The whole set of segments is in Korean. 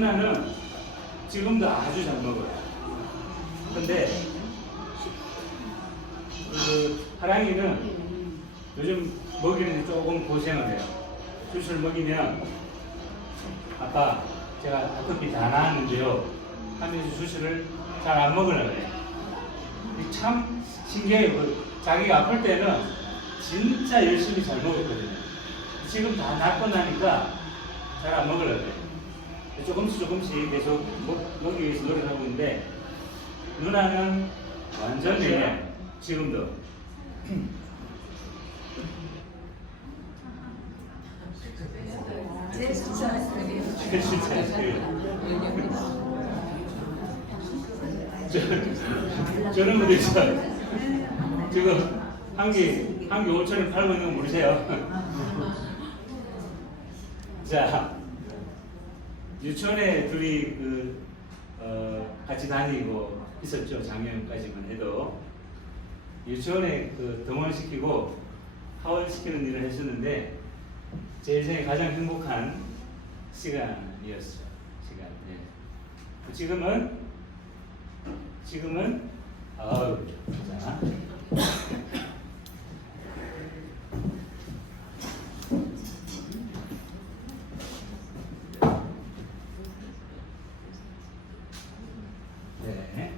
누나는 지금도 아주 잘 먹어요. 근데 하랑이는 요즘 먹이는 조금 고생을 해요. 주스를 먹이면 아빠 제가 아토피 다 나았는데요 하면서 주스를 잘 안 먹으려고 해요. 참 신기해요. 자기가 아플 때는 진짜 열심히 잘 먹었거든요. 지금 다 낫고 나니까 잘 안 먹으려고 해요. 조금씩 계속 먹기 위해서 노력하고 있는데 누나는 완전 내내 지금도 제 숫자 저는 그래서 지금 한 개 5,000원 팔고 있는 거 모르세요? 자, 유치원에 둘이 같이 다니고 있었죠. 작년까지만 해도 유치원에 등원시키고 하원시키는 일을 했었는데 제 인생에 가장 행복한 시간이었죠. 네. 지금은 자. 네.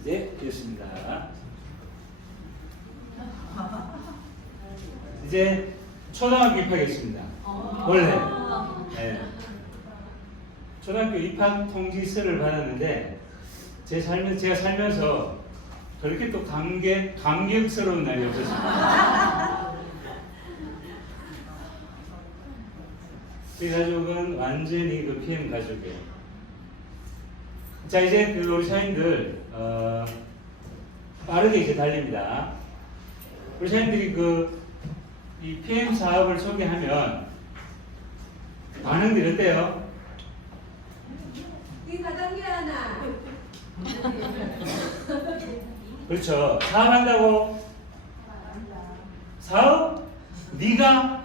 이제 됐습니다. 이제 초등학교 입학했습니다. 원래. 네. 초등학교 입학 통지서를 받았는데 제가 살면서 그렇게 또 감격스러운 날이 없었습니다. 이 가족은 완전히 PM 가족이에요. 자, 이제 우리 사인들 빠르게 이제 달립니다. 우리 사인들이 이 PM 사업을 소개하면 반응들이 어때요? 이 다단계 하나. 그렇죠. 사업한다고? 사업? 네가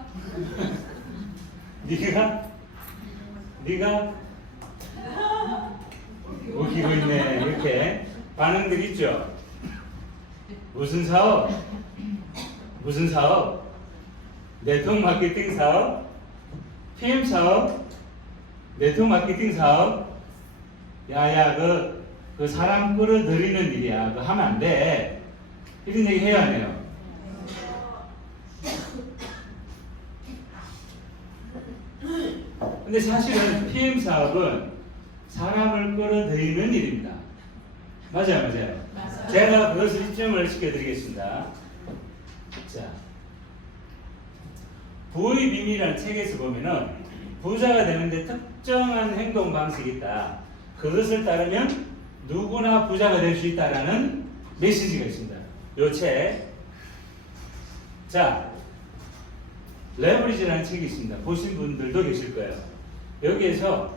웃기고 있네. 이렇게 반응들 있죠. 무슨 사업? 네트워크 마케팅 사업? PM 사업? 네트워크 마케팅 사업? 야야 그 사람 끌어들이는 일이야. 그거 하면 안 돼. 이런 얘기 해야 하네요. 근데 사실은 PM 사업은 사람을 끌어들이는 일입니다. 맞아요. 제가 그것을 입증을 시켜드리겠습니다. 자, 부의 비밀이라는 책에서 보면은 부자가 되는데 특정한 행동 방식이 있다. 그것을 따르면 누구나 부자가 될 수 있다라는 메시지가 있습니다. 요 책. 자, 레버리지라는 책이 있습니다. 보신 분들도 계실 거예요. 여기에서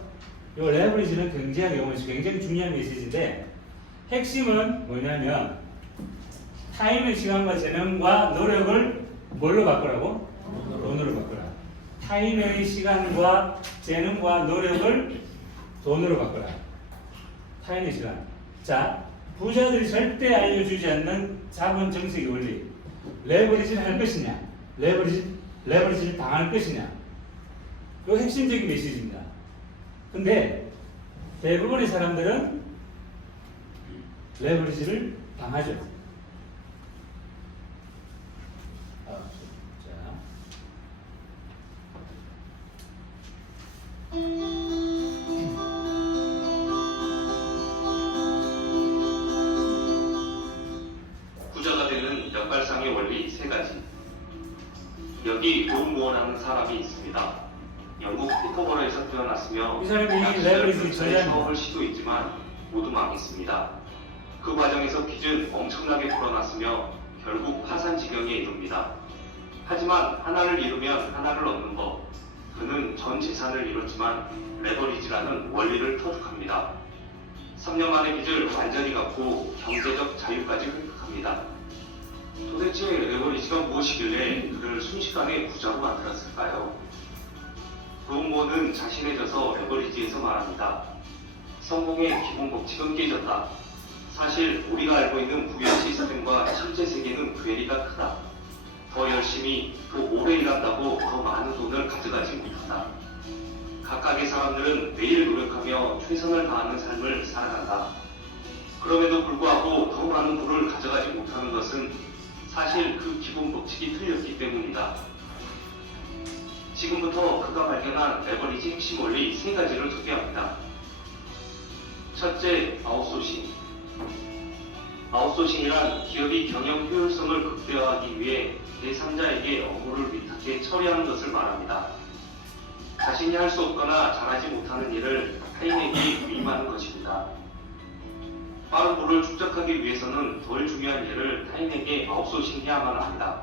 이 레버리지는 굉장히 중요한 메시지인데 핵심은 뭐냐면 타인의 시간과 재능과 노력을 뭘로 바꾸라고? 돈으로 바꾸라. 타인의 시간과 재능과 노력을 돈으로 바꾸라. 타인의 시간. 자, 부자들이 절대 알려주지 않는 자본 정책의 원리. 레버리지를 할 것이냐? 레버리지를 당할 것이냐? 그 핵심적인 메시지입니다. 근데 대부분의 사람들은 레버리지를 당하죠. 부자가 되는 역발상의 원리 3가지. 여기 돈 모으는 사람이 있습니다. 영국 피터버러에서 태어났으며 이 사람이 약 레버리지 시절 저자입니다. 사업을 시도했지만 모두 망했습니다. 그 과정에서 빚은 엄청나게 불어났으며 결국 파산 지경에 이릅니다. 하지만 하나를 잃으면 하나를 얻는 법. 그는 전 재산을 잃었지만 레버리지라는 원리를 터득합니다. 3년 만에 빚을 완전히 갚고 경제적 자유까지 획득합니다. 도대체 레버리지가 무엇이길래 그를 순식간에 부자로 만들었을까요? 부흥고는 자신해져서 레버리지에서 말합니다. 성공의 기본 법칙은 깨졌다. 사실 우리가 알고 있는 부의 시스템과 실제 세계는 괴리가 크다. 더 열심히, 더 오래 일한다고 더 많은 돈을 가져가지 못한다. 각각의 사람들은 매일 노력하며 최선을 다하는 삶을 살아간다. 그럼에도 불구하고 더 많은 부를 가져가지 못하는 것은 사실 그 기본 법칙이 틀렸기 때문이다. 지금부터 그가 발견한 레버리지 핵심 원리 3가지를 소개합니다. 첫째, 아웃소싱. 아웃소싱이란 기업이 경영 효율성을 극대화하기 위해 제3자에게 업무를 위탁해 처리하는 것을 말합니다. 자신이 할 수 없거나 잘하지 못하는 일을 타인에게 위임하는 것입니다. 빠른 부를 축적하기 위해서는 덜 중요한 일을 타인에게 아웃소싱해야만 합니다.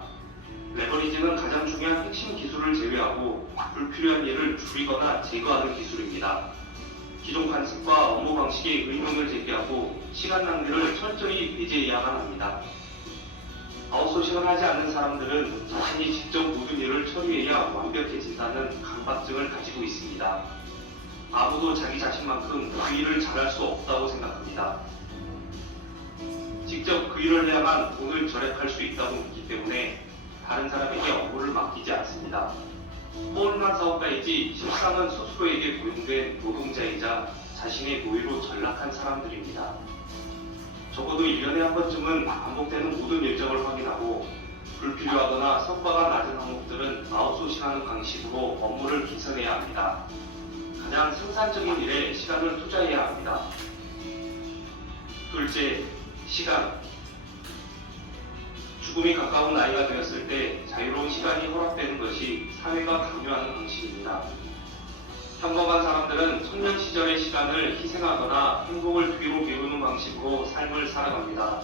레버리지는 가장 중요한 핵심 기술을 제외하고 불필요한 일을 줄이거나 제거하는 기술입니다. 기존 관습과 업무 방식의 의문을 제기하고 시간 낭비를 철저히 배제해야만 합니다. 아웃소싱을 하지 않는 사람들은 자신이 직접 모든 일을 처리해야 완벽해진다는 강박증을 가지고 있습니다. 아무도 자기 자신만큼 그 일을 잘할 수 없다고 생각합니다. 직접 그 일을 해야만 돈을 절약할 수 있다고 믿기 때문에 다른 사람에게 업무를 맡기지 않습니다. 뻔한 사업가이지 실상은 스스로에게 고용된 노동자이자 자신의 노예로 전락한 사람들입니다. 적어도 1년에 한 번쯤은 반복되는 모든 일정을 확인하고 불필요하거나 성과가 낮은 항목들은 아웃소싱하는 방식으로 업무를 개선해야 합니다. 가장 생산적인 일에 시간을 투자해야 합니다. 둘째, 시간. 죽음이 가까운 나이가 되었을 때 자유로운 시간이 허락되는 것이 사회가 강요하는 방식입니다. 평범한 사람들은 청년 시절의 시간을 희생하거나 행복을 뒤로 미루는 방식으로 삶을 살아갑니다.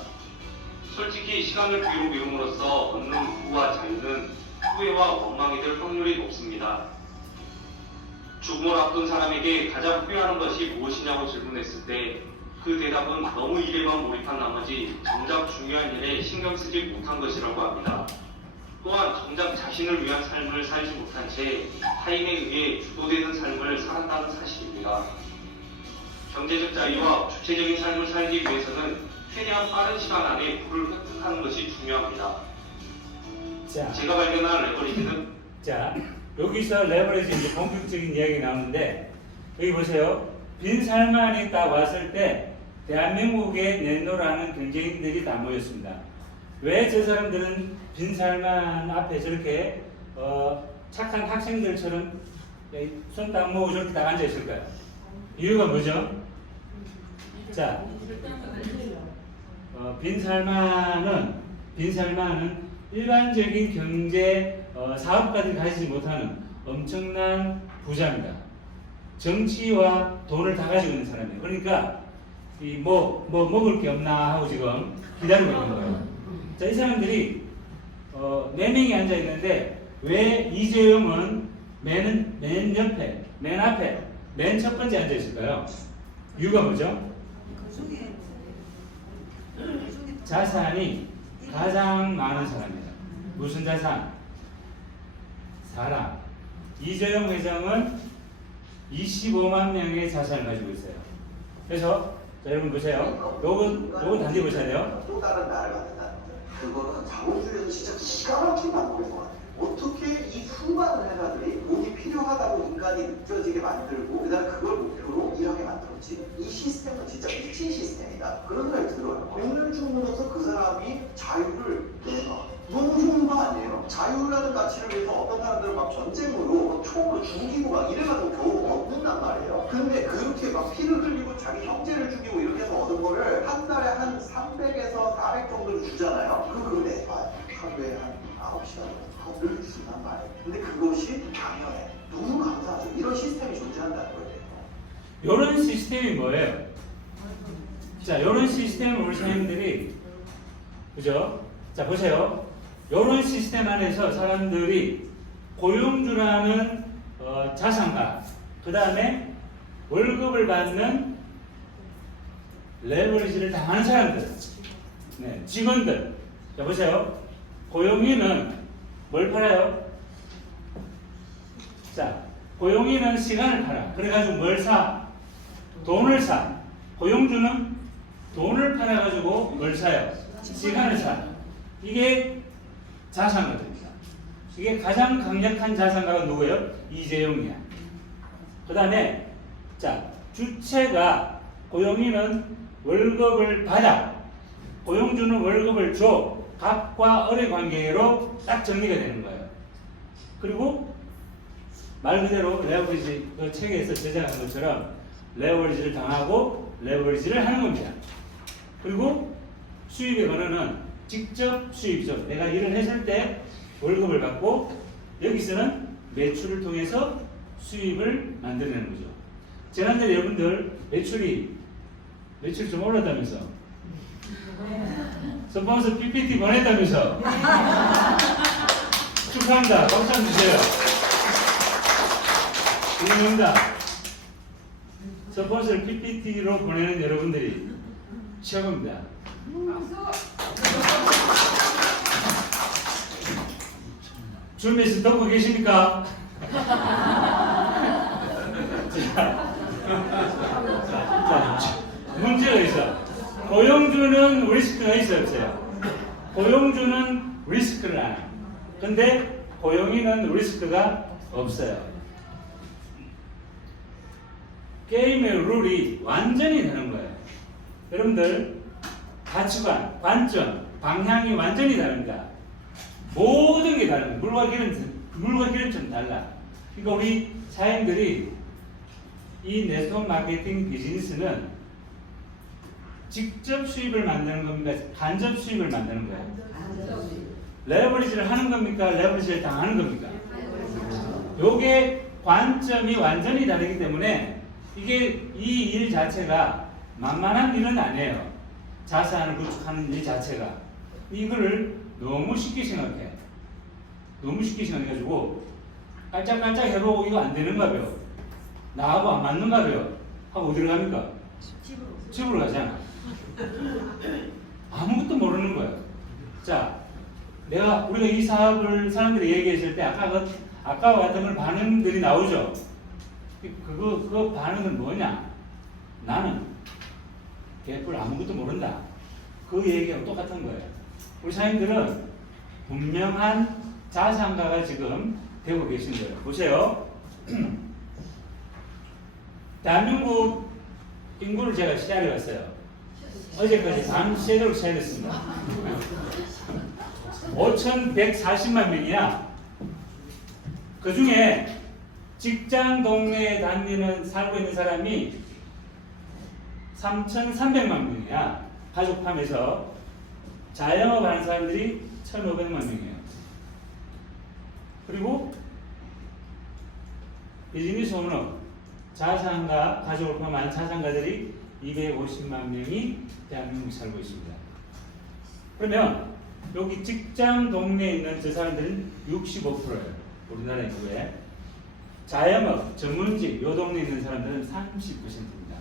솔직히 시간을 뒤로 미룸으로써 얻는 부와 자유는 후회와 원망이 될 확률이 높습니다. 죽음을 앞둔 사람에게 가장 후회하는 것이 무엇이냐고 질문했을 때 그 대답은 너무 일에만 몰입한 나머지 정작 중요한 일에 신경 쓰지 못한 것이라고 합니다. 또한 정작 자신을 위한 삶을 살지 못한 채 타인에 의해 주도되는 삶을 살았다는 사실입니다. 경제적 자유와 주체적인 삶을 살기 위해서는 최대한 빠른 시간 안에 부를 획득하는 것이 중요합니다. 제가 발견한 레버리지는 여기서 레버리지 이제 본격적인 이야기가 나오는데 여기 보세요. 빈 살만이 딱 왔을 때 대한민국에 내노라는 경제인들이 다 모였습니다. 왜 저 사람들은 빈 살만 앞에 저렇게 착한 학생들처럼 손 딱 모으고 저렇게 딱 앉아 있을까요? 이유가 뭐죠? 자, 빈 살만은 일반적인 경제 사업가들이 가지지 못하는 엄청난 부자입니다. 정치와 돈을 다 가지고 있는 사람이에요. 그러니까 뭐 먹을 게 없나 하고 지금 기다리고 있는 거예요. 자, 이 사람들이 4명이 앉아 있는데 왜 이재용은 맨 옆에, 맨 앞에, 맨 첫 번째 앉아 있을까요? 이유가 뭐죠? 자산이 가장 많은 사람이에요. 무슨 자산? 사람. 이재용 회장은 25만 명의 자산을 가지고 있어요. 그래서 자, 여러분 보세요. 요거 단지 보셔야 돼요. 또 다른 나라를 만든다는 거. 그거는 자본주의에서 진짜 기가 막힌 방법인 것 같아요. 어떻게 이 수많은 회사들이 돈이 필요하다고 인간이 느껴지게 만들고 그다음에 그걸 목표로 일하게 만들었지. 이 시스템은 진짜 미친 시스템이다. 그런 생각이 들어요. 돈을 줌으로써 그 사람이 자유를 내놔. 너무 좋은 거 아니에요? 자유라는 가치를 위해서 어떤 사람들은 막 전쟁으로 총으로 죽이고 막 이래가지고 겨우 얻는단 말이에요. 근데 그렇게 막 피를 흘리고 자기 형제를 죽이고 이렇게 해서 얻은 거를 한 달에 한 300에서 400 정도를 주잖아요. 그럼 그걸 내봐요. 하루에 한 9시간 정도 준단 말이에요. 근데 그것이 당연해. 너무 감사하죠. 이런 시스템이 존재한다는 거예요. 이런 시스템이 뭐예요? 자, 이런 시스템을 우리 사람들이 그죠? 자, 보세요. 이런 시스템 안에서 사람들이 고용주라는 자산가, 그 다음에 월급을 받는 레버리지를 당하는 사람들, 직원들. 자, 보세요. 고용인은 뭘 팔아요? 자, 고용인은 시간을 팔아. 그래가지고 뭘 사? 돈을 사. 고용주는 돈을 팔아가지고 뭘 사요? 시간을 사. 이게 자산가입니다. 이게 가장 강력한 자산가가 누구예요? 이재용이야. 그 다음에 자, 주체가 고용인은 월급을 받아. 고용주는 월급을 줘. 갑과 을의 관계로 딱 정리가 되는 거예요. 그리고 말 그대로 레버리지 그 책에서 제작한 것처럼 레버리지를 당하고 레버리지를 하는 겁니다. 그리고 수입의 근원은 직접 수입이죠. 내가 일을 했을 때 월급을 받고 여기서는 매출을 통해서 수입을 만들어내는 거죠. 지난달에 여러분들 매출 좀 올랐다면서 선방에서 PPT 보냈다면서 축하합니다. 박수 한번 주세요. 감사합니다. 선방에서 PPT로 보내는 여러분들이 최고입니다. 준비해서 듣고 계십니까? 자, 문제가 있어. 고용주는 리스크가 있어요, 없어요? 고용주는 리스크를 안 해요. 근데 고용인은 리스크가 없어요. 게임의 룰이 완전히 다른 거예요. 여러분들 가치관, 관점, 방향이 완전히 다릅니다. 모든 게 다릅니다. 물과 기름처럼 달라. 그러니까 우리 사장님들이 이 네트워크 마케팅 비즈니스는 직접 수입을 만드는 겁니까? 간접 수입을 만드는 거예요? 레버리지를 하는 겁니까? 레버리지를 당하는 겁니까? 요게 관점이 완전히 다르기 때문에 이게 이 일 자체가 만만한 일은 아니에요. 자산을 구축하는 일 자체가. 이거를 너무 쉽게 생각해. 너무 쉽게 생각해가지고 깔짝깔짝 해보고 이거 안 되는가 봐요. 나하고 안 맞는가 봐요. 하고 어디로 갑니까? 집으로 가잖아. 아무것도 모르는 거예요. 자, 우리가 이 사업을 사람들이 얘기했을 때 아까와 같은 반응들이 나오죠. 그 반응은 뭐냐? 나는 개뿔 아무것도 모른다. 그 얘기하고 똑같은 거예요. 우리 사장님들은 분명한 자산가가 지금 되고 계신 거예요. 보세요. 대한민국 인구를 제가 시작해 봤어요. 어제까지 밤새도록 세렸습니다. 5,140만 명이야. 그 중에 직장 동네에 살고 있는 사람이 3,300만 명이야. 가족 포함해서 자영업 하는 사람들이 1,500만 명이에요. 그리고 비즈니스 오너, 자산가, 가족을 포함한 자산가들이 250만 명이 대한민국에 살고 있습니다. 그러면 여기 직장 동네에 있는 저 사람들은 65%예요. 우리나라 인구에. 자영업, 전문직, 요 동네에 있는 사람들은 30%입니다.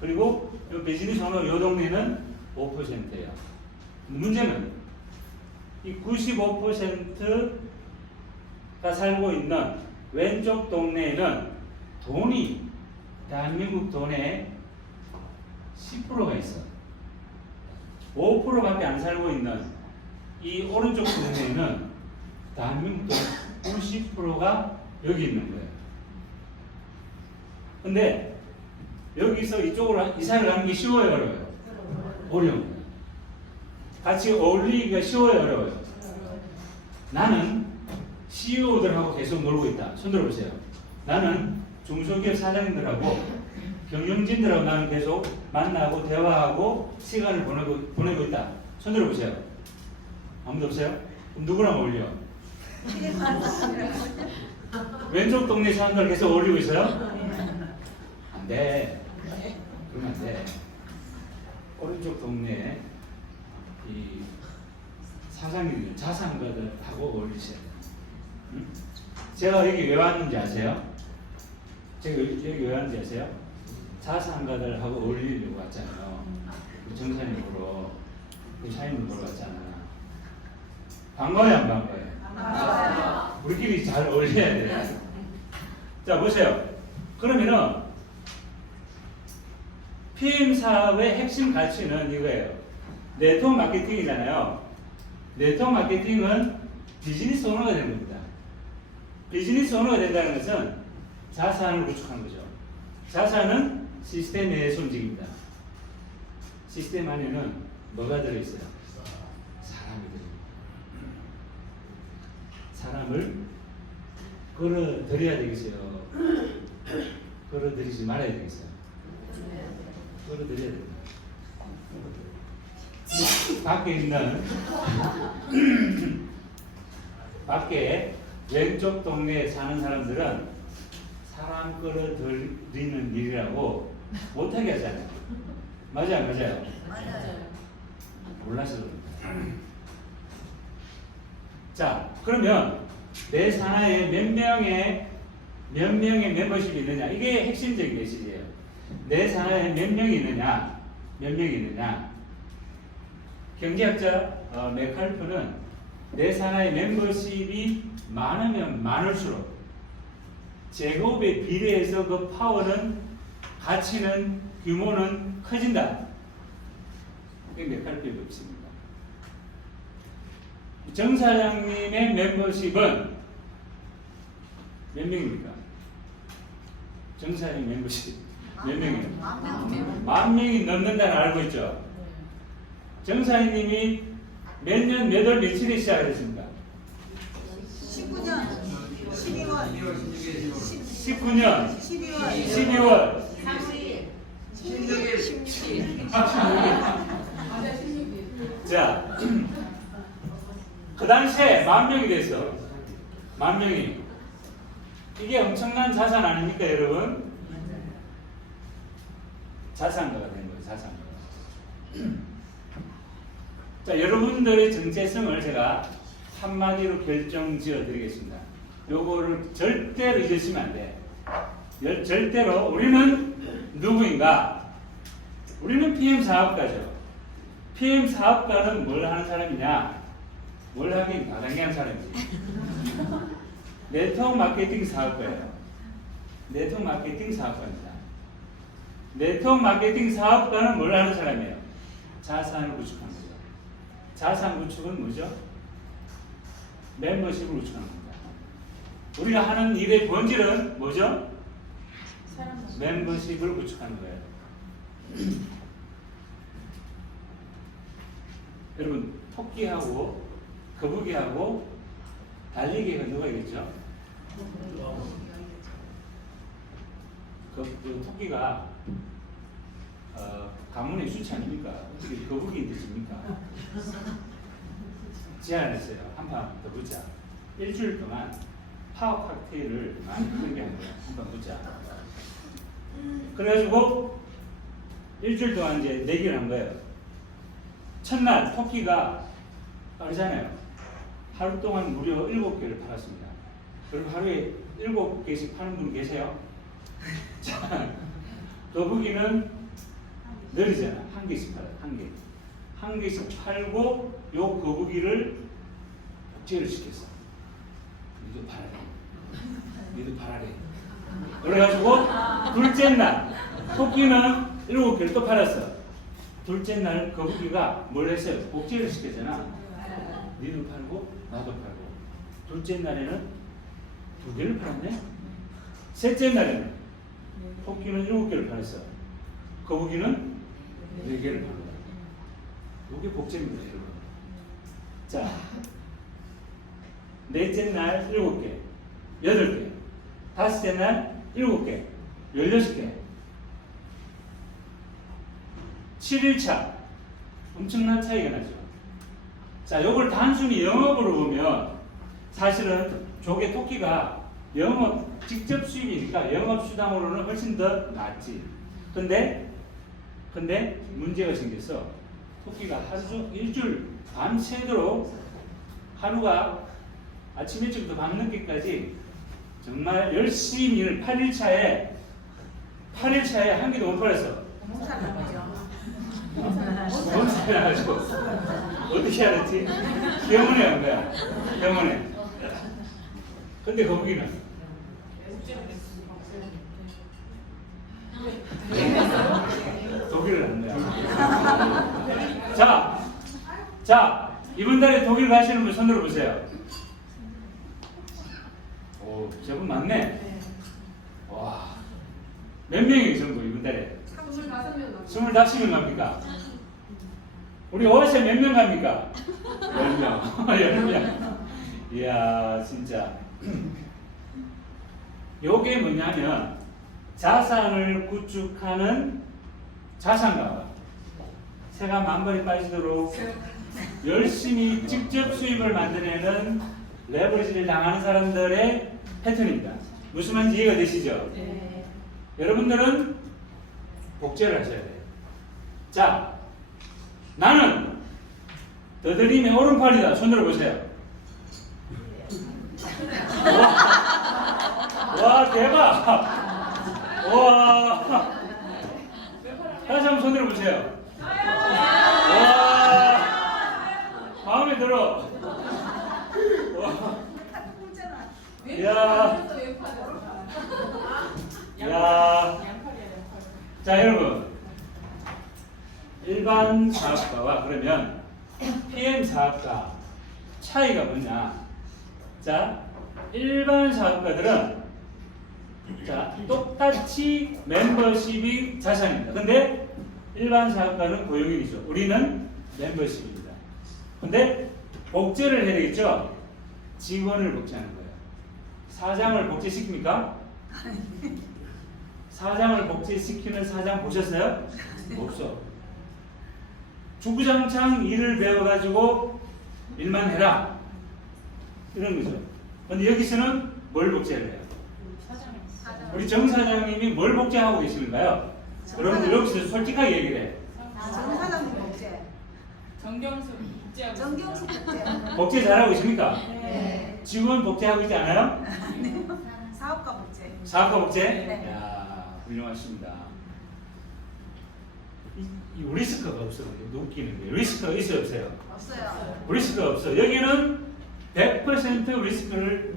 그리고 요 비즈니스 오너 요 동네는 5%예요. 문제는 이 95%가 살고 있는 왼쪽 동네에는 돈이 대한민국 돈의 10%가 있어. 5%밖에 안 살고 있는 이 오른쪽 동네에는 대한민국 돈 90%가 여기 있는 거예요. 근데 여기서 이쪽으로 이사를 가는 게 쉬워요, 어려워요? 어려워요. 같이 어울리기가 쉬워요, 어려워요? 나는 CEO들하고 계속 놀고 있다. 손 들어보세요. 나는 중소기업 사장님들하고 경영진들하고 나는 계속 만나고 대화하고 시간을 보내고 있다. 손 들어보세요. 아무도 없어요? 그럼 누구랑 어울려? 왼쪽 동네 사람들 계속 어울리고 있어요? 안 돼. 그러면 안 돼. 오른쪽 동네에 이 사장님들, 자산가들하고 어울리셔야 돼요. 응? 제가 여기 왜 왔는지 아세요? 제가 여기 왜 왔는지 아세요? 자산가들하고 어울리려고 왔잖아요. 정사님 보러, 사장님 보러 왔잖아. 반가워요, 안 반가워요? 우리끼리 잘 어울려야 돼. 자, 보세요. 그러면은 PM 사업의 핵심 가치는 이거예요. 네트워크 마케팅이잖아요. 네트워크 마케팅은 비즈니스 오너가 되는 겁니다. 비즈니스 오너가 된다는 것은 자산을 구축하는 거죠. 자산은 시스템 내에서 움직입니다. 시스템 안에는 뭐가 들어있어요? 사람이 들어있어요. 사람을 끌어들여야 되겠어요? 끌어들이지 말아야 되겠어요? 끌어들여야 됩니다. 밖에 있는 밖에 왼쪽 동네에 사는 사람들은 사람 끌어들이는 일이라고 못하게 하잖아요. 맞아요, 맞아요. 몰라서 그럽니다. 자, 그러면 내 산하에 몇 명의 멤버십이 있느냐? 이게 핵심적인 메시지예요. 내 산하에 몇 명이 있느냐? 몇 명이 있느냐? 경제학자 맥칼프는 내 산하의 멤버십이 많으면 많을수록 제곱에 비례해서 그 파워는, 가치는, 규모는 커진다. 이게 맥칼프의 법칙입니다. 정 사장님의 멤버십은 몇 명입니까? 정 사장님 멤버십 몇 명이에요? 10,000명이 넘는다는 알고 있죠? 정 사장님이 몇 년, 몇 월, 며칠에 시작했습니까? 19년 12월 19년 12월 16일 자, 그 당시에 10,000명이 됐어. 10,000명이. 이게 엄청난 자산 아닙니까, 여러분? 자산가가 된 거예요, 자산가. 자, 여러분들의 정체성을 제가 한마디로 결정지어 드리겠습니다. 요거를 절대로 잊으시면 안 돼. 절대로 우리는 누구인가? 우리는 PM 사업가죠. PM 사업가는 뭘 하는 사람이냐? 뭘 하긴 다단계한 사람이지. 네트워크 마케팅 사업가예요. 네트워크 마케팅 사업가입니다. 네트워크 마케팅 사업가는 뭘 하는 사람이에요? 자산을 구축하는 거죠. 자산 구축은 뭐죠? 멤버십을 구축하는 겁니다. 우리가 하는 일의 본질은 뭐죠? 멤버십을 구축하는 거예요. 여러분, 토끼하고 거북이하고 달리기가 누가 이겼죠? 그 토끼가 가문의 수치 아닙니까? 어떻게 거북이인데 집니까? 제안했어요. 한 판 더 붙자. 일주일 동안 파워 칵테일을 많이 크게 한 거야. 한 판 붙자. 그래가지고 일주일 동안 이제 내기를 한 거예요. 첫날 토끼가 빠르잖아요. 하루 동안 무려 7개를 팔았습니다. 그리고 하루에 7개씩 파는 분 계세요? 자, 거북이는 느리잖아. 한 개씩 팔아요. 한 개. 한 개씩 팔고 요 거북이를 복제를 시켰어. 니도 팔아래. 니도 팔아래. 그래가지고 둘째 날 토끼는 7개를 또 팔았어. 둘째 날 거북이가 뭘 했어요? 복제를 시켰잖아. 니도 팔고 나도 팔고. 둘째 날에는 2개를 팔았네. 셋째 날에는 토끼는 7개를 팔았어. 거북이는 4개를 팔고. 이게 복제입니다, 여러분. 자, 넷째 날 7개, 8개, 다섯째 날 7개, 16개. 7일차 엄청난 차이가 나죠. 자, 이걸 단순히 영업으로 보면 사실은 조개 토끼가 영업 직접 수입이니까 영업 수당으로는 훨씬 더 낫지. 근데 문제가 생겼어. 토끼가 하루 종 일주일 밤새도록 하루가 아침 일찍부터 밤 늦게까지 정말 열심히 일을 8일차에 한 개도 못 팔았어. 몸살이 나가지고 어떻게 알았지? 병원에 간 거야. 병원에. 근데 거북이는 독일을 한대요. 자, 이번 달에 독일 가시는 분 손들어 보세요. 오, 제법 많네. 와, 몇 명이에요, 전부 이번 달에? 25명 갑니까? 우리 어제 몇 명 갑니까? 10명. 10명. 이야, 진짜. 요게 뭐냐면, 자산을 구축하는 자산가가 새가 만번에 빠지도록 열심히 직접 수입을 만들어내는 레버리지를 당하는 사람들의 패턴입니다. 무슨 말인지 이해가 되시죠? 네. 여러분들은 복제를 하셔야 돼요. 자, 나는 더드림의 오른팔이다. 손들어 보세요. 와, 대박! 와, 다시 한번 손들어 보세요. 와, 마음에 들어. 와, 이야, 이야. 자, 여러분, 일반 사업가와 그러면 PM 사업가 차이가 뭐냐? 자, 일반 사업가들은 자, 똑같이 멤버십이 자산입니다. 근데 일반 사업가는 고용인이죠. 우리는 멤버십입니다. 근데 복제를 해야 되겠죠? 직원을 복제하는 거예요. 사장을 복제시킵니까? 사장을 복제시키는 사장 보셨어요? 없어. 주구장창 일을 배워가지고 일만 해라. 이런 거죠. 근데 여기서는 뭘 복제를 해요? 우리 정 사장님이 뭘 복제하고 계시는가요? 여러분들 여기서 솔직하게 얘기를 해. 정 사장님 복제. 정경수 복제하고 정경수 복제. 복제 잘하고 있습니까? 네. 직원 복제하고 있지 않아요? 사업가 복제. 사업가 복제? 네. 이야, 훌륭하십니다. 이 리스크가 없어. 웃기는 게. 리스크가 있어요, 없어요? 없어요. 리스크가 없어. 여기는 100% 리스크를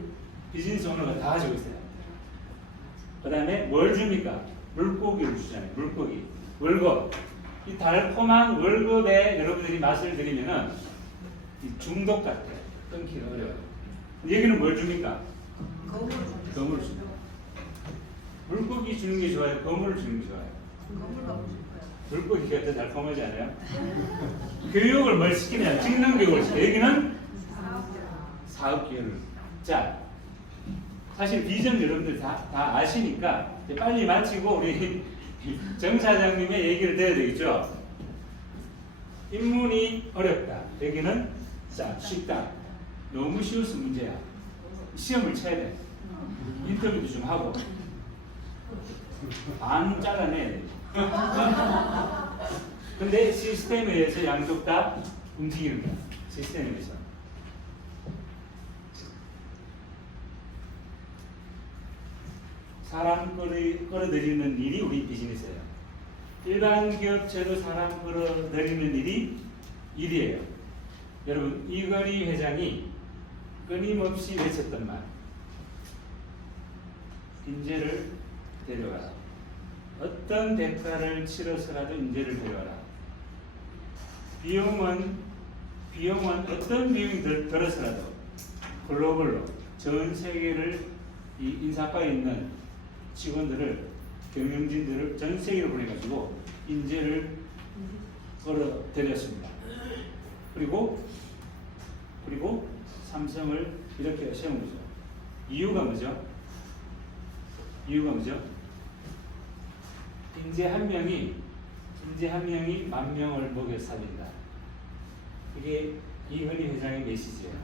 비즈니스 오너가 다 가지고 있어요. 그 다음에 뭘 줍니까? 물고기를 주잖아요. 물고기. 월급. 이 달콤한 월급에 여러분들이 맛을 들이면은 이 중독 같아요. 끊기가 어려워요. 여기는 뭘 줍니까? 거물. 거물을 줍니다. 물고기 주는 게 좋아요? 거물을 주는 게 좋아요? 거물 하고 싶어요. 물고기가 더 달콤하지 않아요? 교육을 뭘 시키냐? 직능 교육을 시켜요. 여기는 사업 기회를. 자, 사실 비전 여러분들 다 아시니까 이제 빨리 마치고 우리 정 사장님의 얘기를 들어야 되겠죠. 입문이 어렵다. 여기는 자 쉽다. 너무 쉬워서 문제야. 시험을 쳐야 돼. 인터뷰도 좀 하고 반 잘라내야 돼. 근데 시스템에 의해서 양쪽 다 움직이는 거야. 시스템에 의해서. 사람 끌어들이는 일이 우리 비즈니스예요. 일반 기업체도 사람 끌어들이는 일이 일이에요. 여러분, 이건희 회장이 끊임없이 외쳤던 말. 인재를 데려가라. 어떤 대가를 치러서라도 인재를 데려가라. 비용은 어떤 비용이 들어서라도 글로벌로 전 세계를 이 인사과에 있는 직원들을 경영진들을 전 세계로 보내가지고 인재를 끌어들였습니다. 그리고 삼성을 이렇게 세운 거죠. 이유가 뭐죠? 인재 한 명이 10,000명을 먹여 살린다. 이게 이건희 회장의 메시지예요.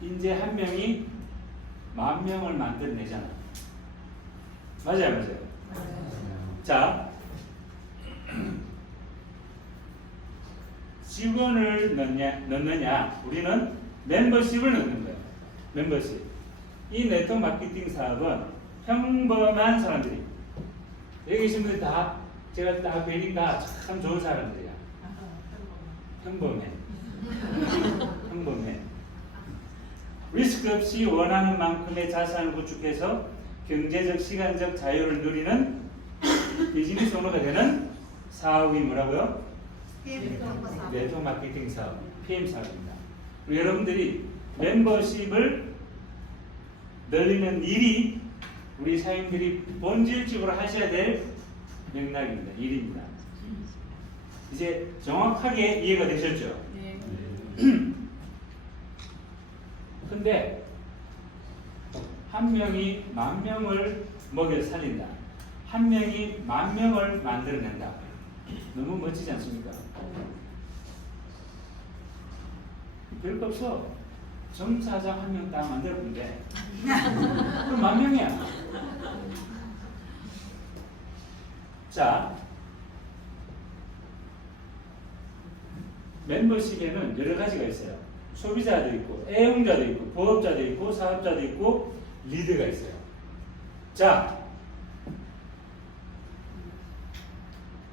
인재 한 명이 10,000명을 만들어내잖아. 맞아요. 자, 직원을 넣느냐? 우리는 멤버십을 넣는 거예요. 멤버십. 이 네트워크 마케팅 사업은 평범한 사람들이 여기 계신 분들 다 제가 다 뵈니까 참 좋은 사람들이야. 평범해. 리스크 없이 원하는 만큼의 자산을 구축해서 경제적, 시간적 자유를 누리는 비즈니스 오너가 되는 사업이 뭐라고요? 네트워크 마케팅 사업, PM 사업입니다. 그리고 여러분들이 멤버십을 늘리는 일이 우리 사장님들이 본질적으로 하셔야 될 맥락입니다. 일입니다. 이제 정확하게 이해가 되셨죠? 네. 근데 한 명이 10,000명을 먹여 살린다. 한 명이 10,000명을 만들어낸다. 너무 멋지지 않습니까? 별거 없어. 점사장 한 명 딱 만들어보면 돼. 그럼 10,000명이야. 자, 멤버십에는 여러 가지가 있어요. 소비자도 있고, 애용자도 있고, 부업자도 있고, 사업자도 있고, 리더가 있어요. 자,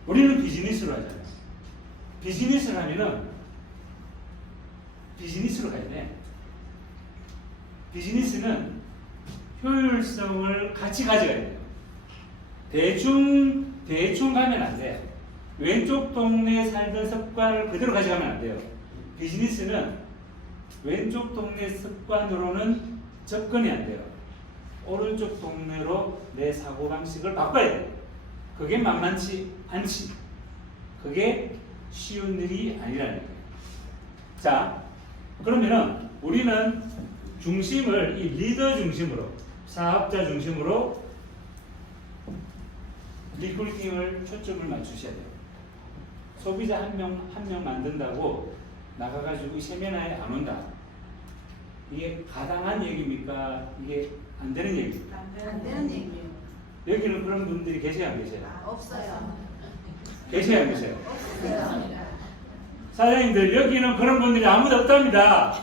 우리는 비즈니스로 하잖아요. 비즈니스를 하면은 비즈니스로 가야 돼. 비즈니스는 효율성을 같이 가져가야 돼요. 대충 가면 안 돼. 왼쪽 동네에 살던 습관을 그대로 가져가면 안 돼요. 비즈니스는 왼쪽 동네 습관으로는 접근이 안 돼요. 오른쪽 동네로 내 사고방식을 바꿔야 돼요. 그게 만만치 않지. 그게 쉬운 일이 아니라는 거예요. 자, 그러면은 우리는 중심을 이 리더 중심으로, 사업자 중심으로 리크루팅을 초점을 맞추셔야 돼요. 소비자 한 명 만든다고 나가가지고 세미나에 안 온다. 이게 가당한 얘기입니까? 이게 안 되는 얘기입니까? 안 되는 얘기예요. 여기는 그런 분들이 계세요, 안 계세요? 없어요. 계세요, 안 계세요? 없어요. 사장님들, 여기는 그런 분들이 아무도 없답니다.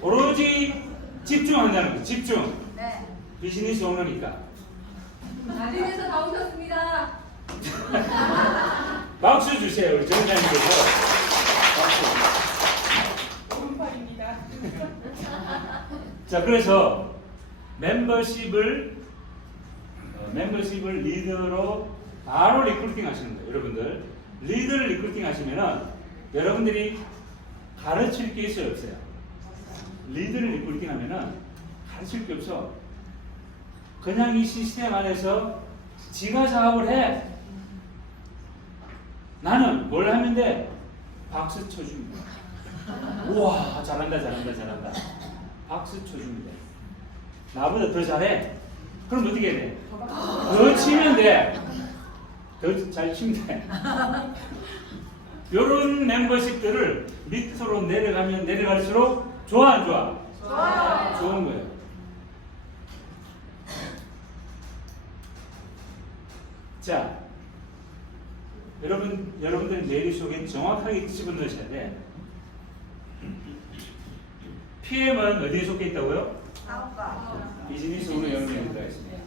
오로지 집중한다는 거예요, 집중. 네. 비즈니스 오너니까. 달리면서 다 오셨습니다. 박수 주세요, 우리 정장님께서. 오른팔입니다. 자, 그래서 멤버십을 리더로 바로 리크루팅 하시는 거예요, 여러분들. 리더를 리크루팅 하시면은 여러분들이 가르칠 게 있어요, 없어요? 리더를 리크루팅 하면은 가르칠 게 없어. 그냥 이 시스템 안에서 지가 사업을 해. 나는 뭘 하면 돼? 박수 쳐줍니다. 우와, 잘한다. 박수 쳐줍니다. 나보다 더 잘해. 그럼 어떻게 해야 돼? 더 치면 돼. 더 잘 치면 돼. 이런 멤버십들을 밑으로 내려가면 내려갈수록 좋아, 안 좋아? 좋아요. 좋은 거예요. 자, 여러분들 머릿속에 정확하게 집어넣으셔야 돼. PM은 어디에 속해 있다고요? 사업가. 비즈니스 오너 영역에 들어가 있습니다.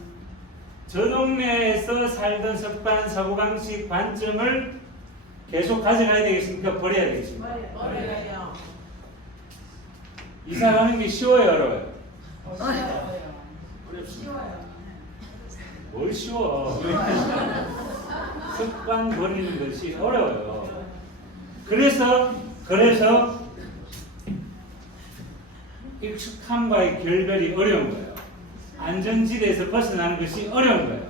저 동네에서 살던 습관, 사고방식, 관점을 계속 가져가야 되겠습니까? 버려야 되겠습니까? 어려워요. 이사 가는 게 쉬워요, 어려워요? 어려워요. 어렵습니다. 뭘 쉬워? 습관 버리는 것이 어려워요. 그래서 익숙함과의 결별이 어려운 거예요. 안전지대에서 벗어나는 것이 어려운 거예요.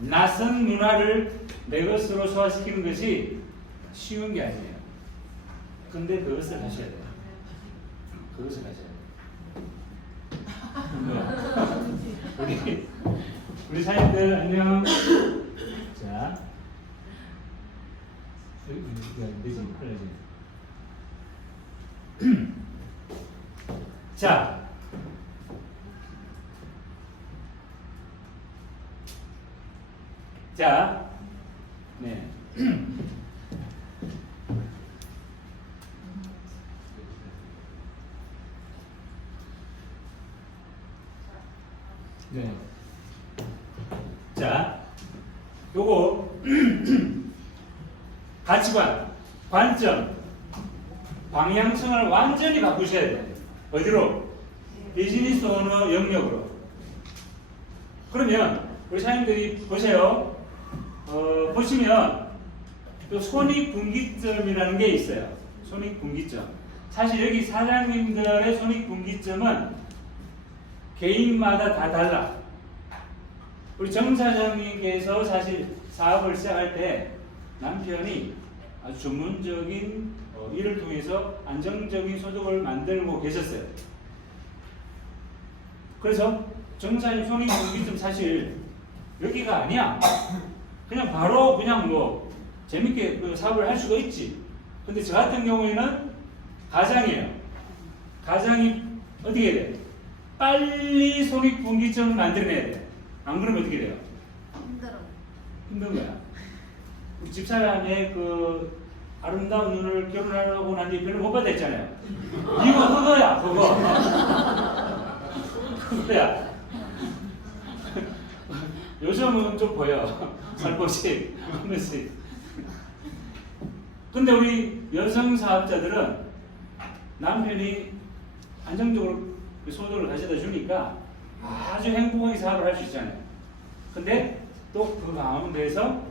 낯선 문화를 내 것으로 소화시키는 것이 쉬운 게 아니에요. 근데 그것을 하셔야 돼요. 그것을 하셔야 돼요. 우리 사장님들 안녕. 자, 자, 네. 네. 자, 요거 가치관, 관점, 방향성을 완전히 바꾸셔야 돼요. 어디로? 비즈니스 오너 영역으로. 그러면 우리 사장님들이 보세요. 보시면 또 손익분기점이라는 게 있어요. 손익분기점. 사실 여기 사장님들의 손익분기점은 개인마다 다 달라. 우리 정 사장님께서 사실 사업을 시작할 때 남편이 아주 전문적인 일을 통해서 안정적인 소득을 만들고 계셨어요. 그래서 정 사장님 손익분기점 사실 여기가 아니야. 그냥 바로 그냥 뭐 재밌게 그 사업을 할 수가 있지. 근데 저 같은 경우에는 가장이에요. 가장이 어떻게 해야 돼? 빨리 손익분기점을 만들어내야 돼. 안 그러면 어떻게 돼요? 힘든 거야. 우리 집사람의 그 아름다운 눈을 결혼하고 난 뒤에 별로 못 받아 했잖아요. 이거 그거야, 그거. 그거야. 요즘은 좀 보여. 살포시, 하면씩. 근데 우리 여성 사업자들은 남편이 안정적으로 그 소득을 가져다 주니까 아주 행복하게 사업을 할 수 있잖아요. 근데 또 그 가운데서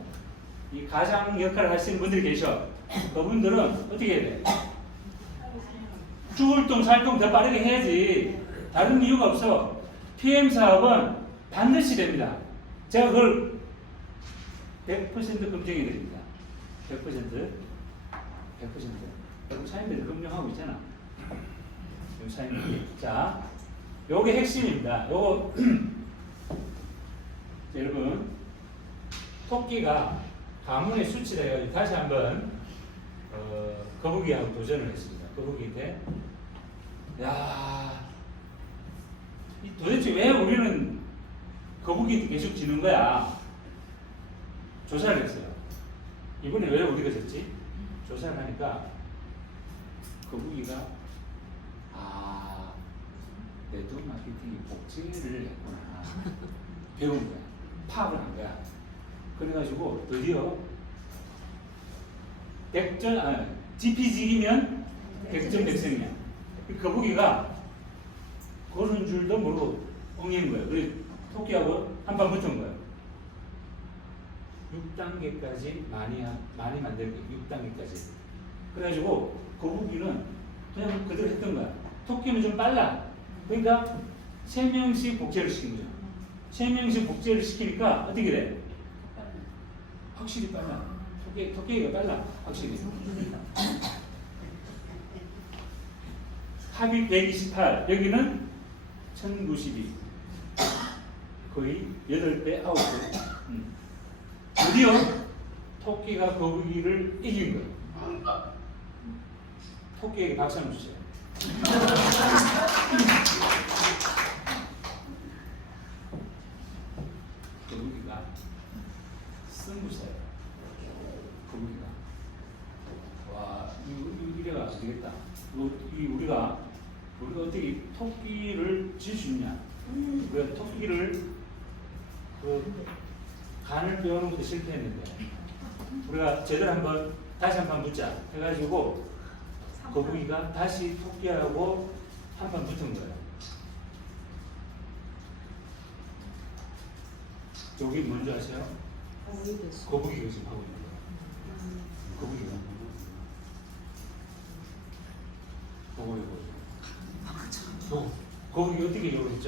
이 가장 역할을 하시는 분들이 계셔. 그분들은 어떻게 해야 돼? 죽을동 살동 더 빠르게 해야지. 다른 이유가 없어. PM 사업은 반드시 됩니다. 제가 그걸 100% 검증해 드립니다. 100%. 여러분 사장님들 검증하고 있잖아. 여러분 사장님들. 자, 요게 핵심입니다. 요거 여러분 토끼가 가문의 수치를 해가지고 다시 한번 거북이하고 도전을 했습니다. 거북이한테 야, 도대체 왜 우리는 거북이한테 계속 지는 거야? 조사를 했어요. 이번에 왜 우리가 졌지? 조사를 하니까 거북이가 네트워크 마케팅이 복제를 했구나. 배운 거야. 파악을 한 거야. 그래가지고 드디어 GPG이면 100점 100승이야. 거북이가 그런 줄도 모르고 엉킨 거예요. 그래서 토끼하고 한판 붙은 거예요. 6단계까지 많이 만들게 6단계까지. 그래가지고 거북이는 그냥 그대로 했던 거야. 토끼는 좀 빨라. 그러니까 3명씩 복제를 시킨 거죠. 3명씩 복제를 시키니까 어떻게 돼? 확실히 빨라. 토끼가 빨라. 확실히. 합이 128. 여기는 1092. 거의 8배, 9배. 드디어 토끼가 거북이를 이긴 거예요. 토끼에게 박수 한번 주세요. 거북이가 승부사예요. 거북이가. 와, 이래가 안 되겠다. 우리가 어떻게 토끼를 질 수 있냐? 우리가 토끼를 간을 빼오는 것도 실패했는데 우리가 제대로 다시 한번 붙자 해가지고 거북이가 다시 토끼하고 한판 붙은 거예요. 여기 뭔지 아세요? 거북이가 지금 하고 있는 거예요. 거북이가. 거북이 어떻게 요리했죠?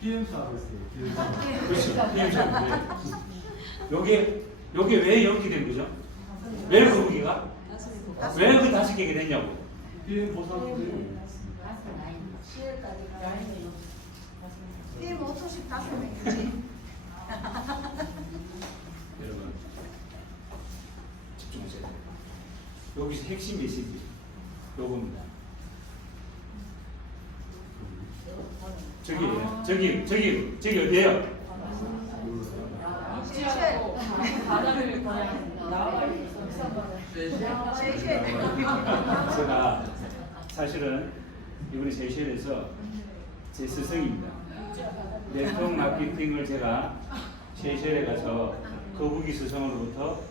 PM 사업을 했어요. 그렇죠. 요게 왜 이렇게 된 거죠? 왜 거북이가? 왜 그 5개가 됐냐고? PM 보상을 이 모토십 5명이지. 여러분 집중하셔야 돼요. 여기서 핵심 메시지 요겁니다. 저기 어디예요? 제시하고 바다를 그냥 나와버리고 제가 사실은 이번에 세션에서 제 스승입니다. 네트워크 마케팅을 제가 세션에 가서 거북이 스승으로부터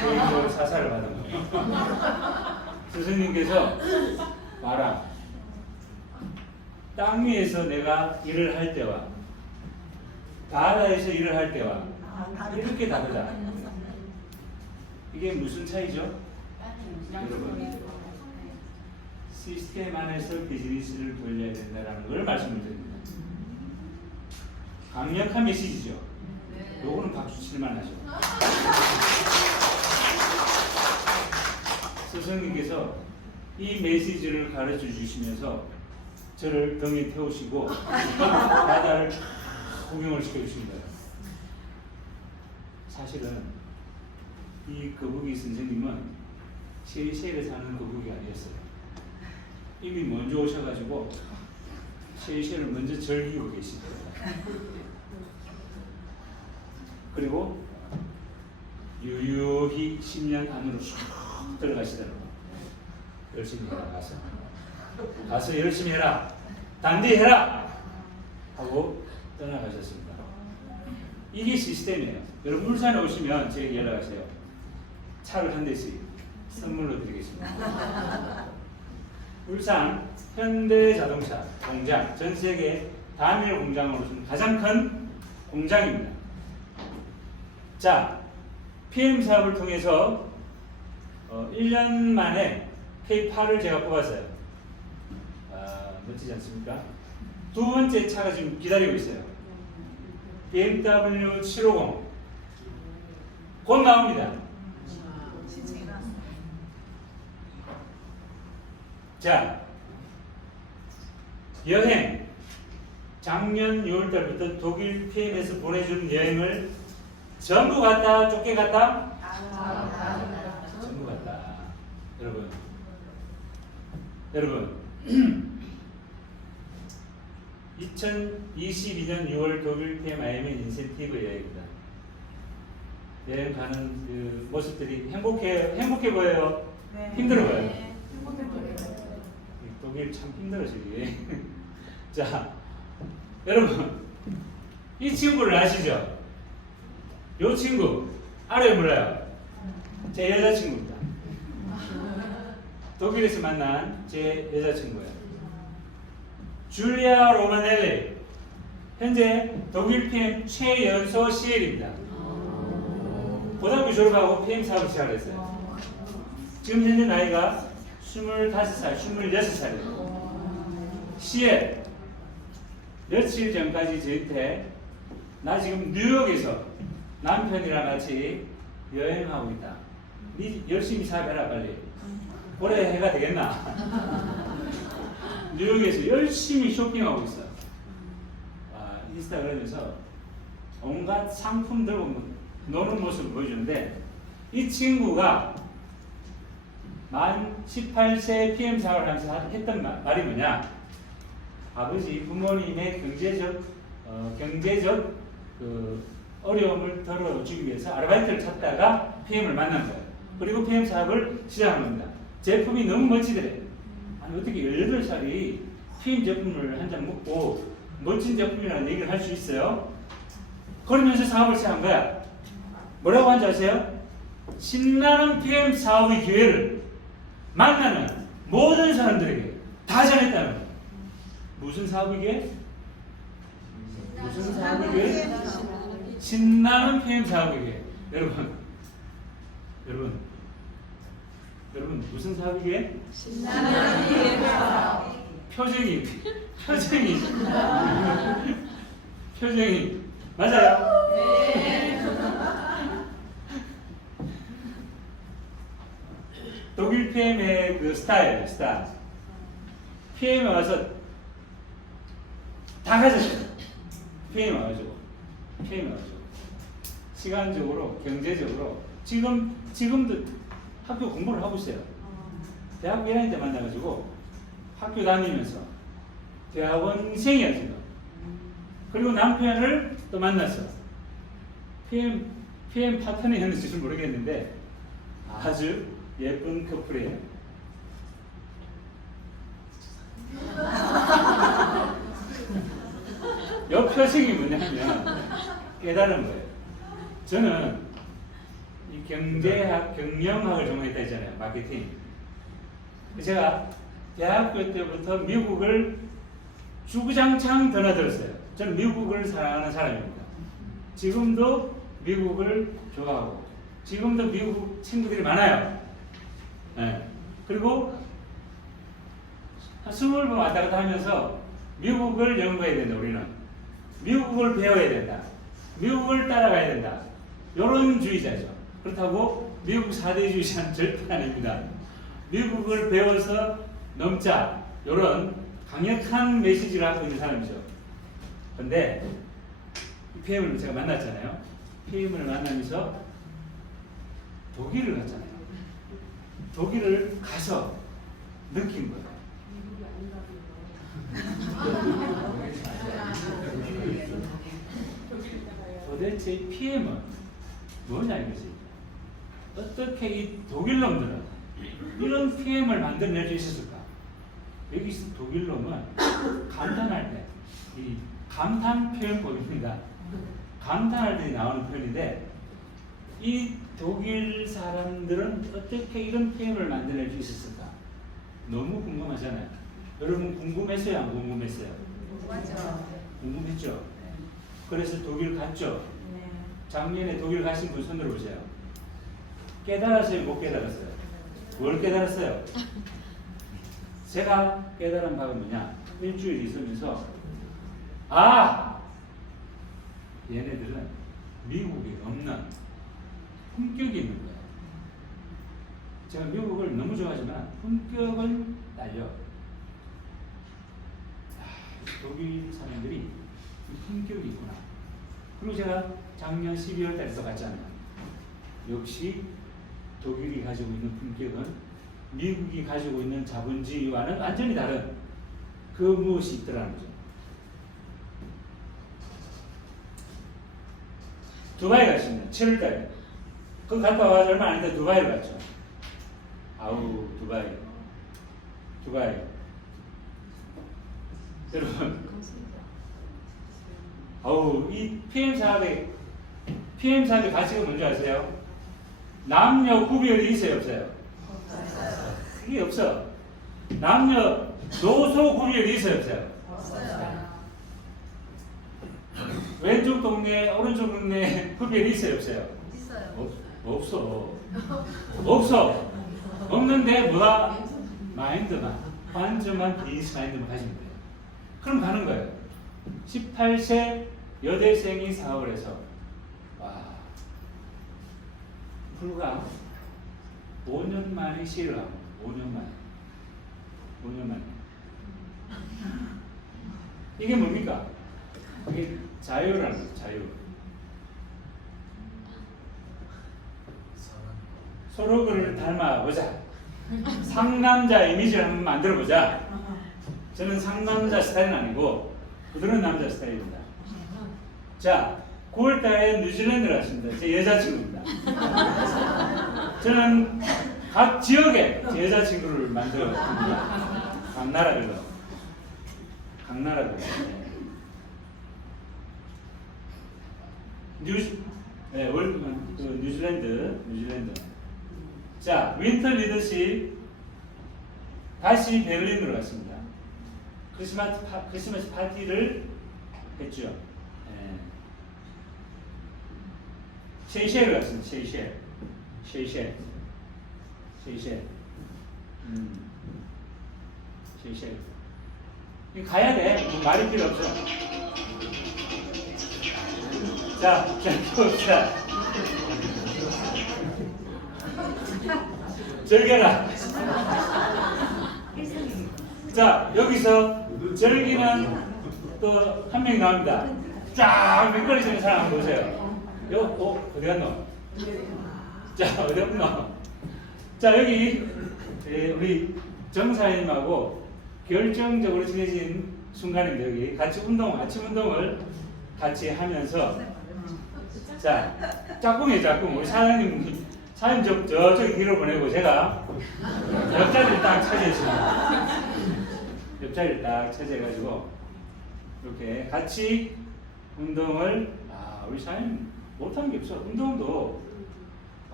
개인적으로 사사를 받은 거예요. 스승님께서 봐라, 땅 위에서 내가 일을 할 때와 바다에서 일을 할 때와 이렇게 다르다. 이게 무슨 차이죠? 여러분, 시스템 안에서 비즈니스를 돌려야 된다는 걸 말씀을 드립니다. 강력한 메시지죠. 요거는 박수 칠만 하죠. 스승님께서 이 메시지를 가르쳐 주시면서 저를 등에 태우시고 바다를 구경을 시켜주십니다. 사실은 이 거북이 선생님은 세이셀에 사는 거북이가 아니었어요. 이미 먼저 오셔가지고 세이셀을 먼저 즐기고 계시더라고요. 그리고 유유히 10년 안으로 쑥 들어가시더라고요. 열심히 해라, 가서 열심히 해라, 단디 해라 하고 떠나가셨습니다. 이게 시스템이에요. 여러분 울산에 오시면 저에게 연락하세요. 차를 한 대씩 선물로 드리겠습니다. 울산 현대자동차 공장, 전 세계 단일 공장으로서는 가장 큰 공장입니다. 자, PM 사업을 통해서 1년 만에 K8을 제가 뽑았어요. 멋지지 않습니까? 두 번째 차가 지금 기다리고 있어요. BMW 750 곧 나옵니다. 신청이 나왔어요. 자, 여행 작년 6월달부터 독일 PM에서 보내준 여행을 전부 갔다 쫓게 갔다 전부 갔다. 여러분 2022년 6월 독일 PMIM 인센티브 여행입니다. 여행 가는 그 모습들이 행복해 보여요? 네. 힘들어 보여요? 네. 행복해 보여요. 독일 참 힘들어서 이게. 자, 여러분 이 친구를 아시죠? 이 친구 아래 몰라요? 제 여자친구입니다. 독일에서 만난 제 여자친구예요. 줄리아 로마넬리, 현재 독일 PM 최연소 CL입니다. 고등학교 졸업하고 PM 사업을 시작했어요. 지금 현재 나이가 25살, 26살이에요. CL 며칠 전까지 저한테 나 지금 뉴욕에서 남편이랑 같이 여행하고 있다. 니 열심히 사업해라 빨리. 올해 해가 되겠나? 뉴욕에서 열심히 쇼핑하고 있어. 인스타그램에서 온갖 상품 들고 노는 모습을 보여주는데, 이 친구가 만 18세 PM 사업을 하면서 했던 말이 뭐냐? 아버지 부모님의 경제적 그 어려움을 덜어주기 위해서 아르바이트를 찾다가 PM을 만난 거예요. 그리고 PM 사업을 시작한 겁니다. 제품이 너무 멋지더래. 아니 어떻게 18살이 PM 제품을 한 장 먹고 멋진 제품이라는 얘기를 할 수 있어요? 그러면서 사업을 시작한 거야. 뭐라고 한지 아세요? 신나는 PM 사업의 기회를 만나는 모든 사람들에게 다 전했다는 거예요. 무슨 사업이게? 무슨 사업이게? 신나는 PM 사업이게. 여러분 무슨 사업이게? 신나는 PM 사업. 표정이 맞아요? 네. 독일 PM의 그 스타. PM에 와서 다 가졌어요. PM에 와가지고 시간적으로, 경제적으로 지금도 학교 공부를 하고 있어요. 대학교 1학년 때 만나가지고 학교 다니면서 대학원생이야 지금. 그리고 남편을 또 만났어. PM 파트너였는지 모르겠는데 아주 예쁜 커플이에요. 이 표정이 뭐냐면 깨달은 거예요. 저는 이 경제학, 경영학을 전공했다 했잖아요. 마케팅. 제가 대학교 때부터 미국을 주구장창 드나들었어요. 저는 미국을 사랑하는 사람입니다. 지금도 미국을 좋아하고 지금도 미국 친구들이 많아요. 네. 그리고 한 20번 왔다 갔다 하면서 미국을 연구해야 된다. 우리는 미국을 배워야 된다. 미국을 따라가야 된다. 이런 주의자죠. 그렇다고 미국 4대주의자는 절대 아닙니다. 미국을 배워서 넘자. 이런 강력한 메시지를 갖고 있는 사람이죠. 근데 PM을 제가 만났잖아요. PM을 만나면서 독일을 갔잖아요. 독일을 가서 느낀 거예요. 도대체 PM은 뭐냐 이거지. 어떻게 이 독일 놈들은 이런 PM을 만들어낼 수 있었을까? 여기서 독일 놈은 감탄할 때 이 감탄 표현법입니다. 감탄할 때 나오는 표현인데 이 독일 사람들은 어떻게 이런 PM을 만들어낼 수 있었을까? 너무 궁금하잖아요. 여러분 궁금했어요? 안 궁금했어요? 맞아. 궁금했죠? 그래서 독일 갔죠? 작년에 독일 가신 분 손 들어보세요. 깨달았어요? 못 깨달았어요? 뭘 깨달았어요? 제가 깨달은 바가 뭐냐? 일주일 있으면서 얘네들은 미국에 없는 품격이 있는 거예요. 제가 미국을 너무 좋아하지만 품격은 딸려. 독일 사람들이 품격이 있구나. 그리고 제가 작년 12월 달에서 갔잖아요. 역시 독일이 가지고 있는 품격은 미국이 가지고 있는 자본주의와는 완전히 다른 그 무엇이 있더라는 거죠. 두바이 갔습니다. 7월 달에. 그 갔다 와서 얼마 안 됐는데 두바이를 갔죠. 아우, 두바이. 여러분, 아우, 이 PM 사업의 가치가 뭔지 아세요? 남녀 구별이 있어요, 없어요? 그게 없어. 남녀 노소 구별이 있어요, 없어요? 왼쪽 동네, 오른쪽 동네 구별이 있어요, 없어요? 없어. 없는데 뭐가? 마인드만, 완전한 비즈 마인드만 가지면 돼요. 그럼 가는 거예요. 18세 여대생이 사업을 해서 불과 5년 만에 시를 하고 5년 만에 이게 뭡니까? 이게 자유라는 거예요. 자유. 서로 그를 닮아보자. 상남자 이미지를 한번 만들어보자. 저는 상남자 스타일은 아니고 부드러운 남자 스타일입니다. 자, 9월달에 뉴질랜드를 갔습니다. 제 여자친구입니다. 저는 각 지역에 제 여자친구를 만들었습니다. 각 나라별로. 뉴질랜드. 자, 윈터 리더십 다시 베를린으로 갔습니다. 크리스마스 파티를 했죠. 셰이셸을 갔습니다. 셰이셸. 가야 돼. 말이 필요 없어. 자, 절개라. 자, 여기서 절기는 또 한 명이 나옵니다. 쫙 미끄러지는 사람 한번 보세요. 어디 갔노? 자, 어디 갔노? 자, 여기 우리 정사님하고 결정적으로 친해진 순간인데 여기 같이 아침 운동을 같이 하면서 자, 짝꿍이에요. 우리 사장님 저쪽에 뒤로 보내고 제가 옆자리를 딱 차지했습니다. 옆자리를 딱 차지해가지고 이렇게 같이 운동을 우리 사장님 못하는 게 없어. 운동도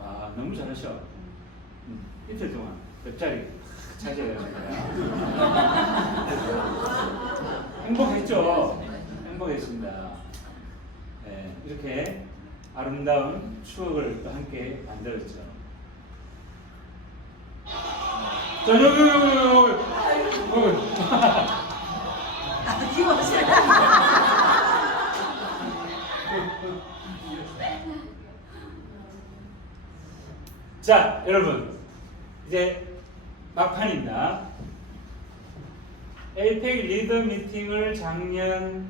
아, 너무 잘하셔. 이틀 동안 옆자리 차지해야 행복했죠? 행복했습니다. 네, 이렇게 아름다운 추억을 또 함께 만들었죠. 자, 여러분, 이제 막판입니다. 에이펙 리더 미팅을 작년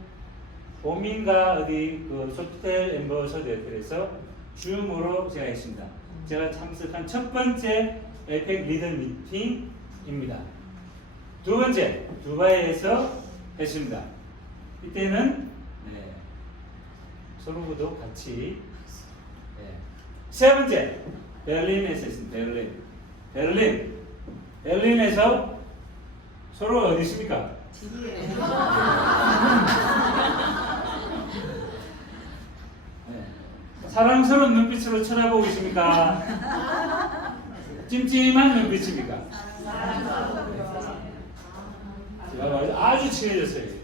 봄인가 어디 그 소프텔 엠버서더에서 줌으로 제가 했습니다. 제가 참석한 첫 번째 에이펙 리더 미팅입니다. 두 번째 두바이에서 했습니다. 이때는 서로도 같이 세 번째 베를린에서 했습니다. 베를린에서 서로 어디 있습니까? 사랑스러운 눈빛으로 쳐다보고 있습니까? 찜찜한 눈빛입니까? 아주 친해졌어요.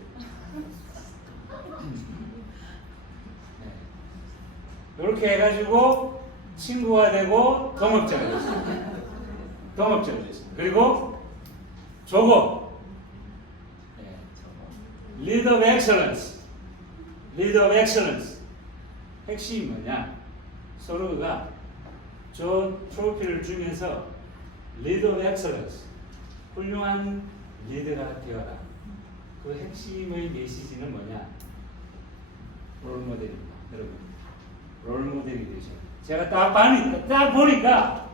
이렇게 해가지고 친구가 되고 동업자가 됐습니다. 그리고 조고 리더 오브 엑셀런스. 핵심이 뭐냐? 서로가 저 트로피를 주면서 리더 오브 엑셀런스, 훌륭한 리더가 되어라. 그 핵심의 메시지는 뭐냐? 롤모델입니다. 여러분, 롤모델이 되죠. 제가 딱 보니까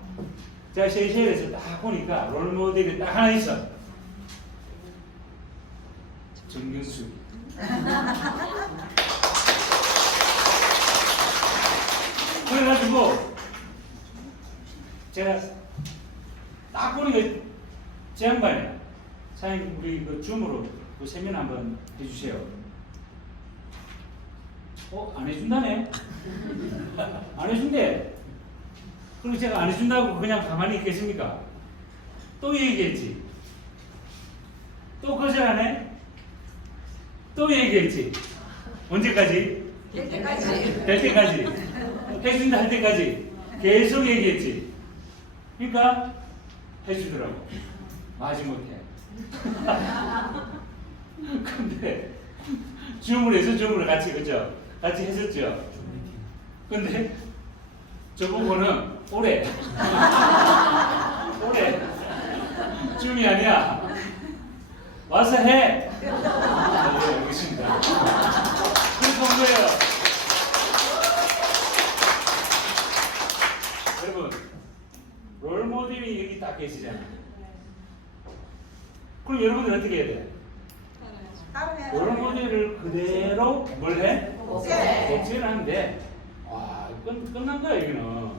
제가 세이셸에서 딱 보니까 롤모델이 딱 하나 있어. 정경수. 그래가지고 제가 딱 보니까 제 양반이야. 사장님, 우리 그 줌으로 그 세미나 한번 해주세요. 안 해준다네? 안 해준대. 그럼 제가 안 해준다고 그냥 가만히 있겠습니까? 또 얘기했지. 또 거절하네? 또 얘기했지. 언제까지? 될 때까지. 될 때까지. 해준다 할 때까지. 계속 얘기했지. 그러니까 해주더라고. 마지못해. 근데 줌으로 같이, 그죠? 같이 했었죠. 근데 저보고는 올해 줌이 아니야. 와서 해. 네, 알겠습니다. 그래서 온 거예요. 여러분, 롤모델이 여기 딱 계시잖아요. 그럼 여러분들 어떻게 해야 돼? 롤모델을 그대로 뭘 해? 복제를 하는데, 와, 끝난 거야, 여기는.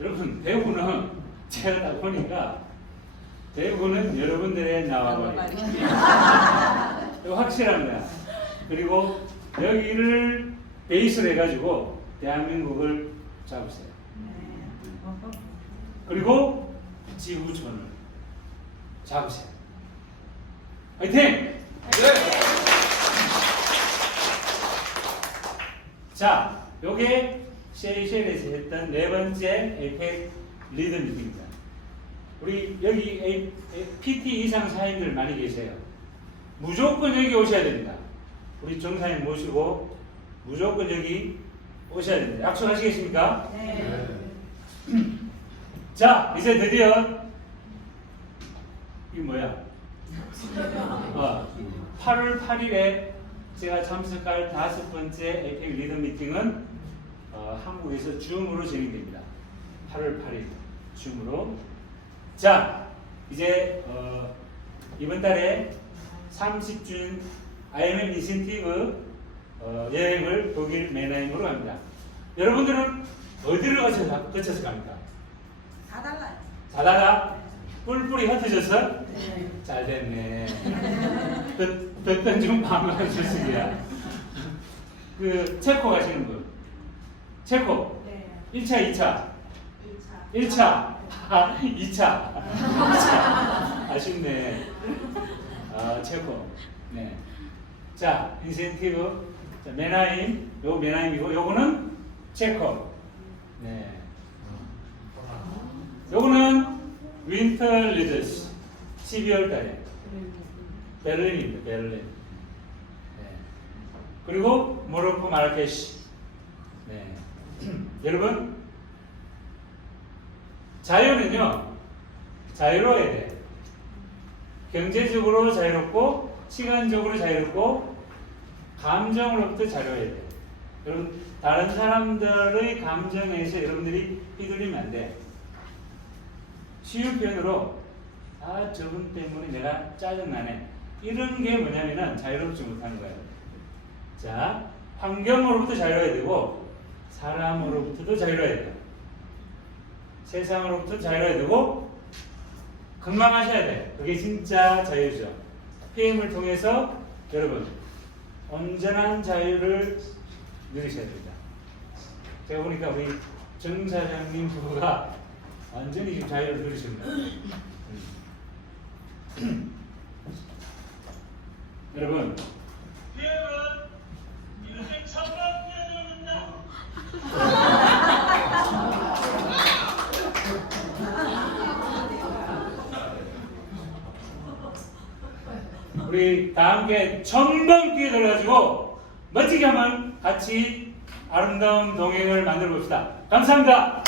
여러분, 배우는 제가 딱 보니까 배우는 여러분들의 나와버려요. 이거 확실합니다. 그리고 여기를 베이스로 해가지고 대한민국을 잡으세요. 그리고 지구촌을 잡으세요. 화이팅! 자, 요게 세이셸에서 했던 네 번째 에이펙 리더 미팅입니다. 우리 여기 PT 이상 사인들 많이 계세요. 무조건 여기 오셔야 됩니다. 우리 정사님 모시고 무조건 여기 오셔야 됩니다. 약속하시겠습니까? 네. 자, 이제 드디어 이게 뭐야? 8월 8일에 제가 참석할 5번째 에이펙 리더 미팅은 한국에서 줌으로 진행됩니다. 8월 8일 줌으로. 자, 이제 이번 달에 30주년 IMM 인센티브 여행을 독일 메나임으로 갑니다. 여러분들은 어디를 거쳐서 갑니까? 다 달라요. 다 달라? 뿔뿔이 흩어져서? 잘 됐네. 듣던 중 반만 주시기야. 그 체코 가시는 분. 체코. 네. 1차, 2차. 1차, 2차. 아쉽네. 체코. 네. 자, 인센티브. 자, 메나임. 요거 메나임이고, 요거는 체코. 네. 요거는 윈터 리더스. 12월 달에. 베를린입니다, 베를린. 네. 그리고 모로코 마라케시. 네. 여러분, 자유는요, 자유로워야 돼. 경제적으로 자유롭고, 시간적으로 자유롭고, 감정으로부터 자유로워야 돼. 여러분, 다른 사람들의 감정에서 여러분들이 휘둘리면 안 돼. 쉬운 표현으로, 저분 때문에 내가 짜증나네. 이런 게 뭐냐면은 자유롭지 못한 거예요. 자, 환경으로부터 자유로워야 되고, 사람으로부터도 자유로워야 돼요. 세상으로부터 자유로워야 되고, 건강하셔야 돼. 그게 진짜 자유죠. PM을 통해서 여러분, 온전한 자유를 누리셔야 됩니다. 제가 보니까 우리 정 사장님 부부가 완전히 지금 자유를 누리십니다. 여러분, 우리 다 함께 천번 뛰어 들어가지고 멋지게 한번 같이 아름다운 동행을 만들어 봅시다. 감사합니다.